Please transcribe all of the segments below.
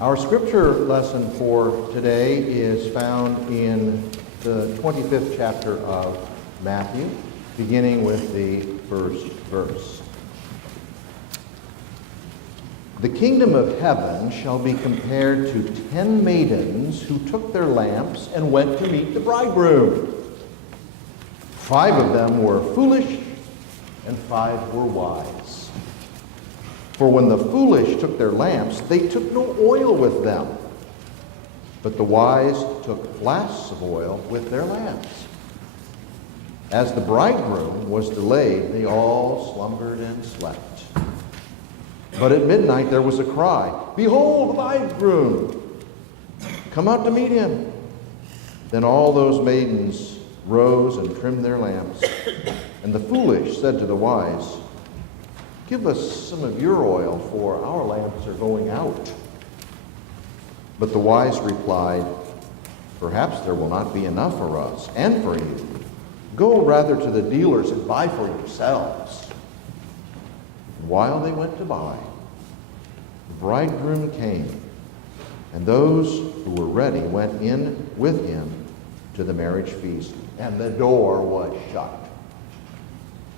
Our scripture lesson for today is found in the 25th chapter of Matthew, beginning with the first verse. The kingdom of heaven shall be compared to 10 maidens who took their lamps and went to meet the bridegroom. 5 of them were foolish, and 5 were wise. For when the foolish took their lamps, they took no oil with them. But the wise took flasks of oil with their lamps. As the bridegroom was delayed, they all slumbered and slept. But at midnight there was a cry, "Behold, the bridegroom! Come out to meet him." Then all those maidens rose and trimmed their lamps. And the foolish said to the wise, "Give us some of your oil, for our lamps are going out." But the wise replied, "Perhaps there will not be enough for us and for you. Go rather to the dealers and buy for yourselves." While they went to buy, the bridegroom came, and those who were ready went in with him to the marriage feast, and the door was shut.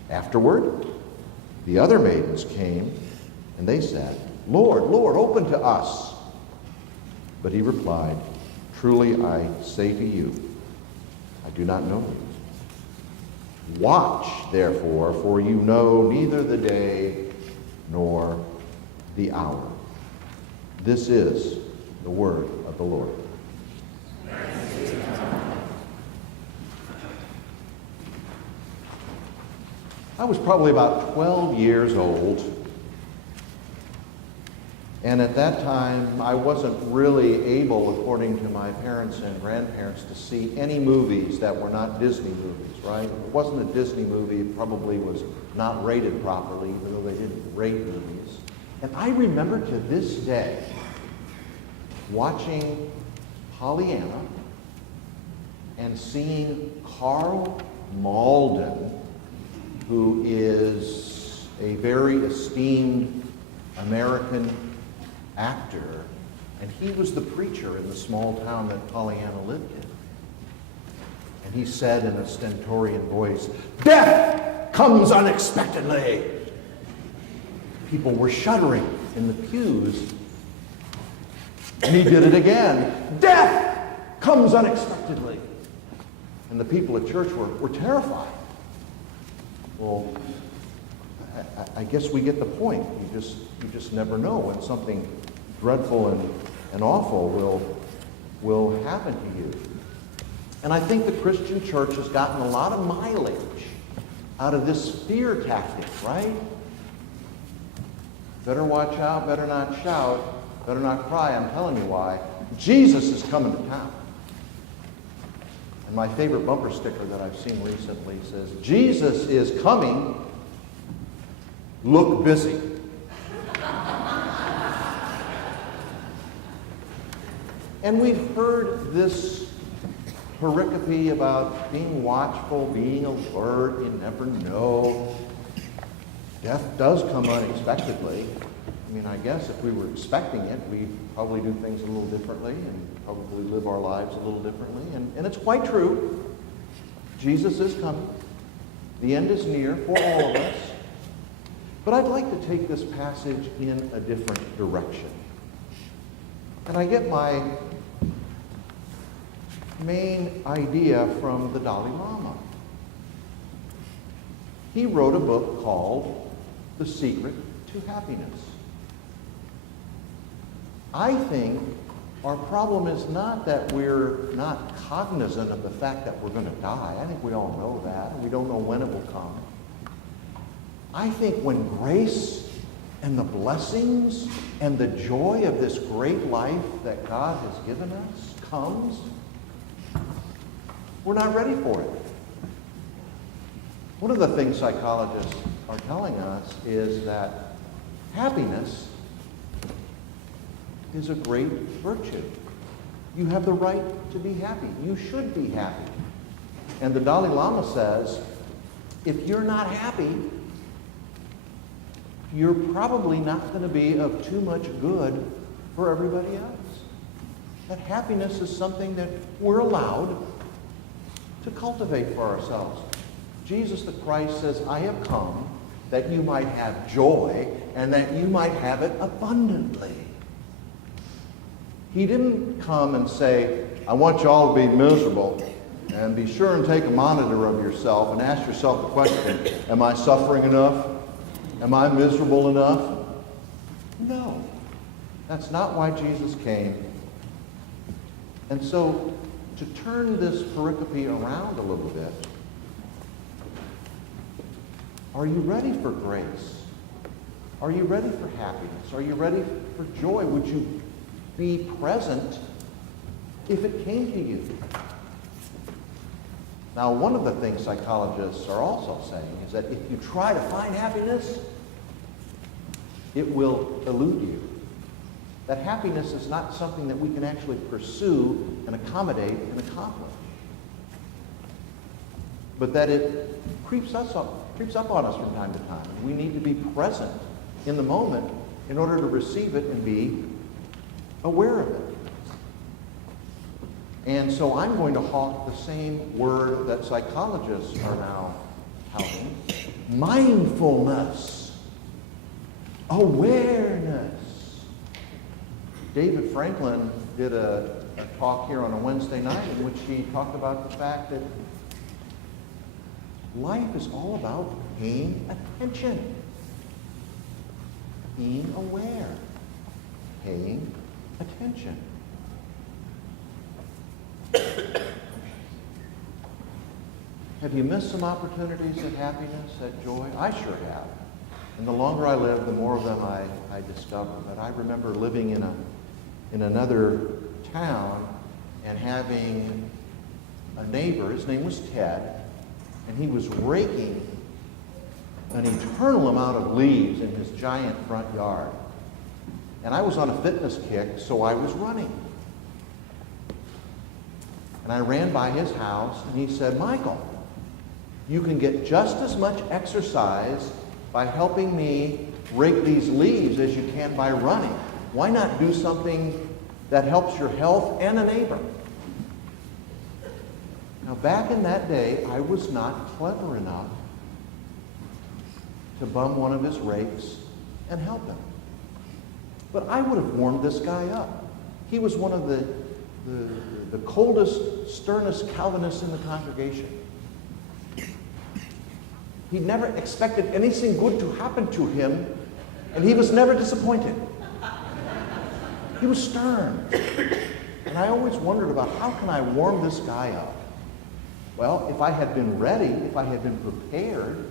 Afterward, the other maidens came, and they said, "Lord, Lord, open to us." But he replied, "Truly I say to you, I do not know you. Watch, therefore, for you know neither the day nor the hour." This is the word of the Lord. I was probably about 12 years old, and at that time I wasn't really able, according to my parents and grandparents, to see any movies that were not Disney movies, right? If it wasn't a Disney movie, it probably was not rated properly, even though they didn't rate movies. And I remember to this day watching Pollyanna and seeing Carl Malden, who is a very esteemed American actor, and he was the preacher in the small town that Pollyanna lived in. And he said in a stentorian voice, "Death comes unexpectedly." People were shuddering in the pews. And he did it again. "Death comes unexpectedly." And the people at church were terrified. Well, I guess we get the point. You just never know when something dreadful and awful will happen to you. And I think the Christian church has gotten a lot of mileage out of this fear tactic, right? Better watch out, better not shout, better not cry. I'm telling you why. Jesus is coming to town. And my favorite bumper sticker that I've seen recently says, "Jesus is coming, look busy." And we've heard this pericope about being watchful, being alert, you never know. Death does come unexpectedly. I mean, I guess if we were expecting it, we'd probably do things a little differently and probably live our lives a little differently. And it's quite true. Jesus is coming. The end is near for all of us. But I'd like to take this passage in a different direction. And I get my main idea from the Dalai Lama. He wrote a book called The Secret to Happiness. I think our problem is not that we're not cognizant of the fact that we're going to die. I think we all know that. We don't know when it will come. I think when grace and the blessings and the joy of this great life that God has given us comes, we're not ready for it. One of the things psychologists are telling us is that happiness is a great virtue. You have the right to be happy. You should be happy. And the Dalai Lama says, if you're not happy, you're probably not going to be of too much good for everybody else. That happiness is something that we're allowed to cultivate for ourselves. Jesus the Christ says, I have come that you might have joy and that you might have it abundantly. He didn't come and say, I want you all to be miserable, and be sure and take a monitor of yourself and ask yourself the question, am I suffering enough? Am I miserable enough? No. That's not why Jesus came. And so, to turn this pericope around a little bit, are you ready for grace? Are you ready for happiness? Are you ready for joy? Would you be present if it came to you? Now, one of the things psychologists are also saying is that if you try to find happiness, it will elude you. That happiness is not something that we can actually pursue and accommodate and accomplish. But that it creeps up on us from time to time. We need to be present in the moment in order to receive it and be aware of it. And so I'm going to hawk the same word that psychologists are now touting: mindfulness, awareness. David Franklin did a talk here on a Wednesday night in which he talked about the fact that life is all about paying attention, being aware, paying attention. Have you missed some opportunities at happiness, at joy? I sure have. And the longer I live, the more of them I discover. But I remember living in another town and having a neighbor. His name was Ted, and he was raking an eternal amount of leaves in his giant front yard. And I was on a fitness kick, so I was running. And I ran by his house, and he said, Michael, you can get just as much exercise by helping me rake these leaves as you can by running. Why not do something that helps your health and a neighbor? Now, back in that day, I was not clever enough to bum one of his rakes and help him. But I would have warmed this guy up. He was one of the coldest, sternest Calvinists in the congregation. He never expected anything good to happen to him, and he was never disappointed. He was stern. And I always wondered about how can I warm this guy up? Well, if I had been ready, if I had been prepared,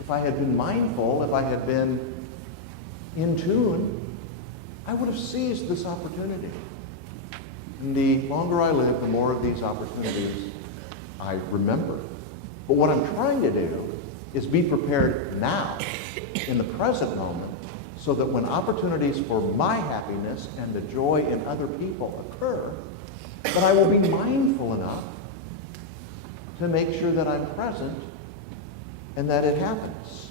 if I had been mindful, if I had been in tune, I would have seized this opportunity. And the longer I live, the more of these opportunities I remember. But what I'm trying to do is be prepared now, in the present moment, so that when opportunities for my happiness and the joy in other people occur, that I will be mindful enough to make sure that I'm present and that it happens.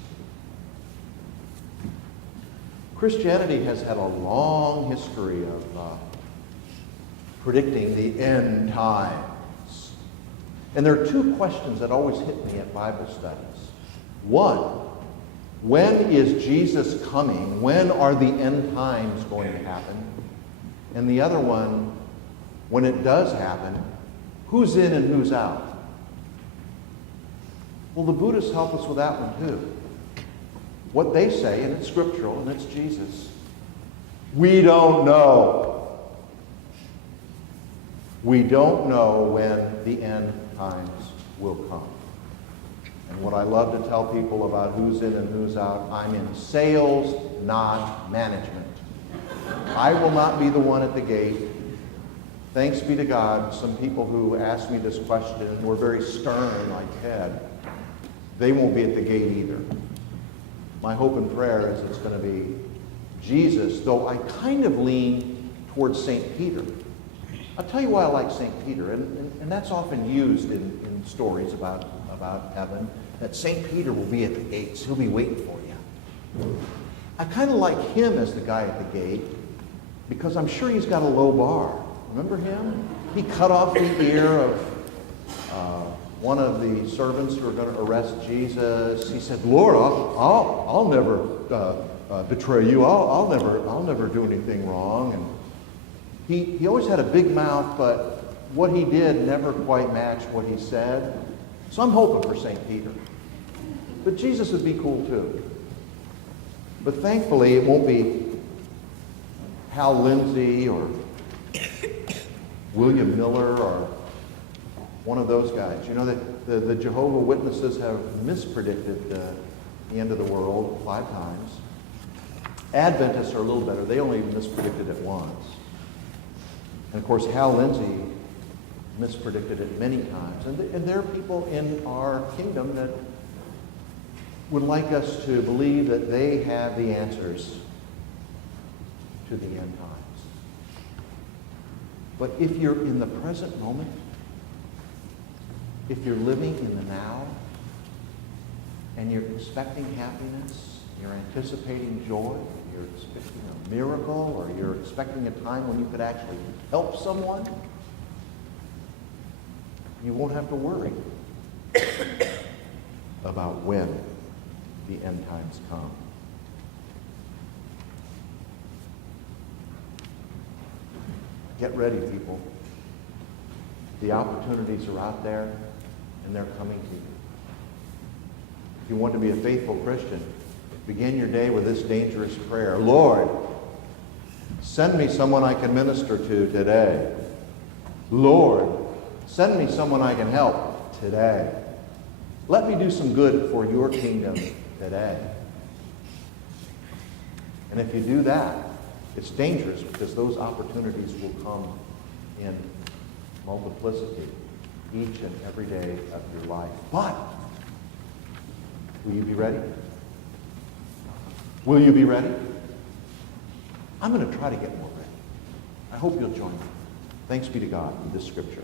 Christianity has had a long history of predicting the end times. And there are two questions that always hit me at Bible studies. One, when is Jesus coming? When are the end times going to happen? And the other one, when it does happen, who's in and who's out? Well, the Buddhists help us with that one too. What they say, and it's scriptural, and it's Jesus, we don't know. We don't know when the end times will come. And what I love to tell people about who's in and who's out, I'm in sales, not management. I will not be the one at the gate. Thanks be to God, some people who asked me this question were very stern like Ted. They won't be at the gate either. My hope and prayer is it's going to be Jesus, though I kind of lean towards St. Peter. I'll tell you why I like St. Peter, and that's often used in stories about heaven, that St. Peter will be at the gates. He'll be waiting for you. I kind of like him as the guy at the gate because I'm sure he's got a low bar. Remember him? He cut off the ear of one of the servants who were going to arrest Jesus. He said, "Lord, I'll never betray you. I'll never do anything wrong." And he always had a big mouth, but what he did never quite matched what he said. So I'm hoping for St. Peter. But Jesus would be cool too. But thankfully, it won't be Hal Lindsey or William Miller or one of those guys. You know, the Jehovah Witnesses have mispredicted the end of the world 5 times. Adventists are a little better. They only mispredicted it once. And of course, Hal Lindsey mispredicted it many times. And there are people in our kingdom that would like us to believe that they have the answers to the end times. But if you're in the present moment, if you're living in the now, and you're expecting happiness, you're anticipating joy, you're expecting a miracle, or you're expecting a time when you could actually help someone, you won't have to worry about when the end times come. Get ready, people. The opportunities are out there, and they're coming to you. If you want to be a faithful Christian, begin your day with this dangerous prayer. Lord, send me someone I can minister to today. Lord, send me someone I can help today. Let me do some good for your kingdom today. And if you do that, it's dangerous because those opportunities will come in multiplicity each and every day of your life. But will you be ready? Will you be ready? I'm going to try to get more ready. I hope you'll join me. Thanks be to God in this scripture.